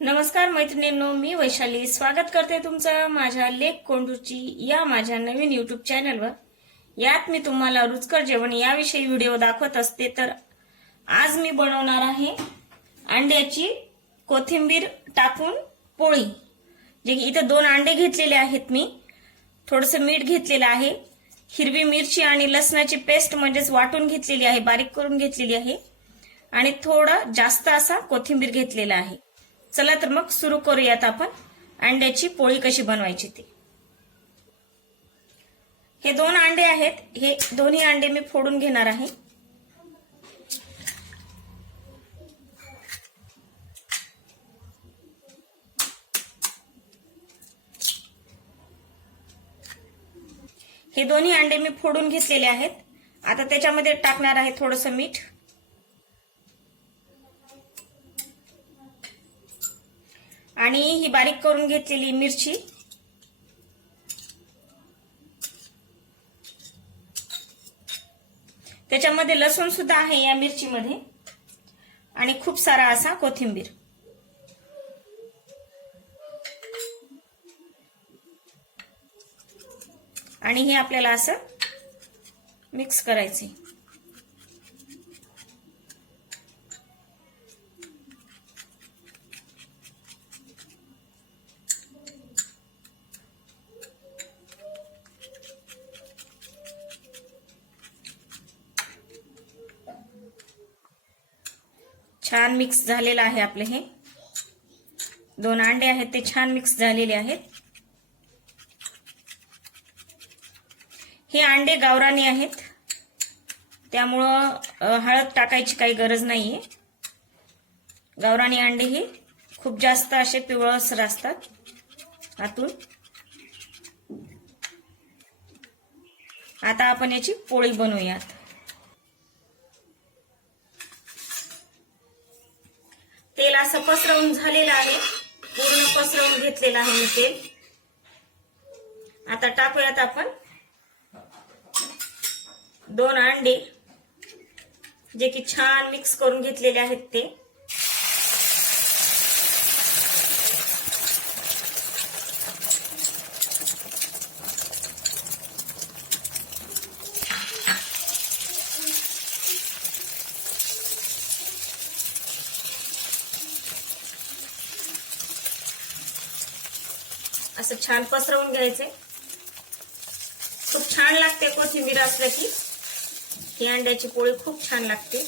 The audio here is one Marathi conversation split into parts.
नमस्कार मैत्रिणींनो, मी वैशाली स्वागत करते तुमचं माझ्या लेक कोंडूची या माझ्या नवीन युट्यूब चॅनलवर। यात मी तुम्हाला रुचकर जेवण याविषयी व्हिडिओ दाखवत असते। तर आज मी बनवणार आहे अंड्याची कोथिंबीर टाकून पोळी। जे इथे 2 अंडे घेतलेले आहेत, मी थोडंसं मीठ घेतलेलं आहे, हिरवी मिरची आणि लसणाची पेस्ट म्हणजेच वाटून घेतलेली आहे, बारीक करून घेतलेली आहे आणि थोडं जास्त असा कोथिंबीर घेतलेला आहे। चला तर मग सुरू करूयात आपण अंड्याची पोळी कशी बनवायची ती। हे 2 अंडे आहेत, हे दोन्ही अंडे मी फोडून घेणार आहे। हे दोन्ही अंडे मी फोडून घेतलेले आहेत। आता त्याच्यामध्ये टाकणार आहे थोडंसं मीठ आणि ही बारीक करून घेतलेली मिरची, त्याच्यामध्ये लसूण सुद्धा आहे या मिरचीमध्ये आणि खूप सारा असा कोथिंबीर। आणि हे आपल्याला असं मिक्स करायचे। छान मिक्स झालेलं आहे आपले हे 2 अंडे आहेत, ते छान मिक्स झालेले आहेत। हे अंडे गावरानी आहेत, त्यामुळं हळद टाकायची काही गरज नाहीये। गावरानी अंडे हे खूप जास्त असे पिवळसर असतात आतून। आता आपण याची पोळी बनवूयात। तेल असं पसरवून झालेलं आहे, पूर्ण पसरवून घेतलेलं आहे मी तेल। आता टाकूयात आपण 2 अंडे, जे की छान मिक्स करून घेतलेले आहेत ते। असं छान पसरवून घ्यायचे। खूप छान लागते कोथिंबीर असलं की ही अंड्याची पोळी खूप छान लागते।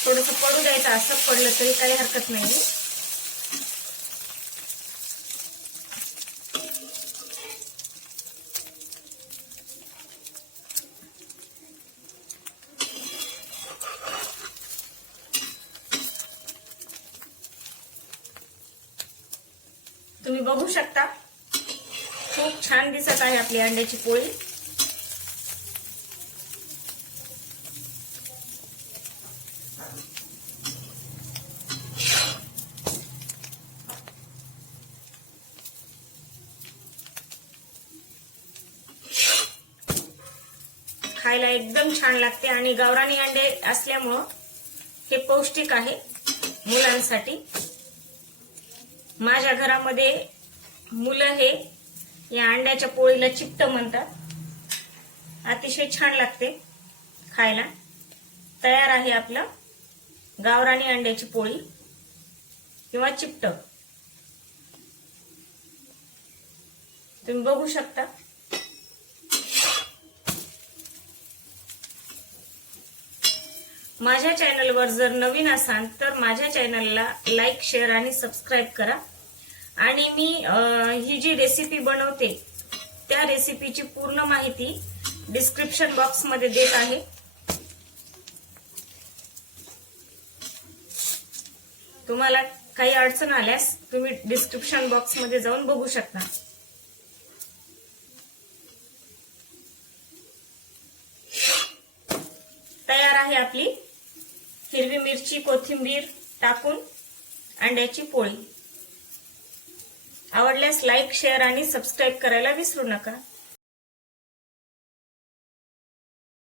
थोडंसं पडू द्यायचं, असं पडलं तरी काही हरकत नाही। तुम्ही बघू शकता, खूप छान दिसत आहे आपली अंड्याची पोळी। खायला एकदम छान लागते आणि गावरानी अंडे असल्यामुळं हे पौष्टिक आहे मुलांसाठी। माझ्या घरामध्ये मुलं हे या अंड्याच्या पोळीला चिप्ट म्हणतात। अतिशय छान लागते खायला। तयार आहे आपलं गावरानी अंड्याची पोळी किंवा चिप्ट। तुम्ही बघू शकता। माझ्या चॅनलवर जर नवीन असाल तर माझ्या चॅनलला लाईक, शेअर आणि सबस्क्राईब करा। आणि मी ही जी रेसिपी बनवते त्या रेसिपीची पूर्ण माहिती डिस्क्रिप्शन बॉक्स मध्ये देत आहे। तुम्हाला काही अडचण आल्यास तुम्ही डिस्क्रिप्शन बॉक्समध्ये जाऊन बघू शकता. तयार आहे आपली हिरवी मिरची कोथिंबीर टाकून अंड्याची पोळी. आवडल्यास लाईक शेअर आणि सबस्क्राईब करायला विसरू नका.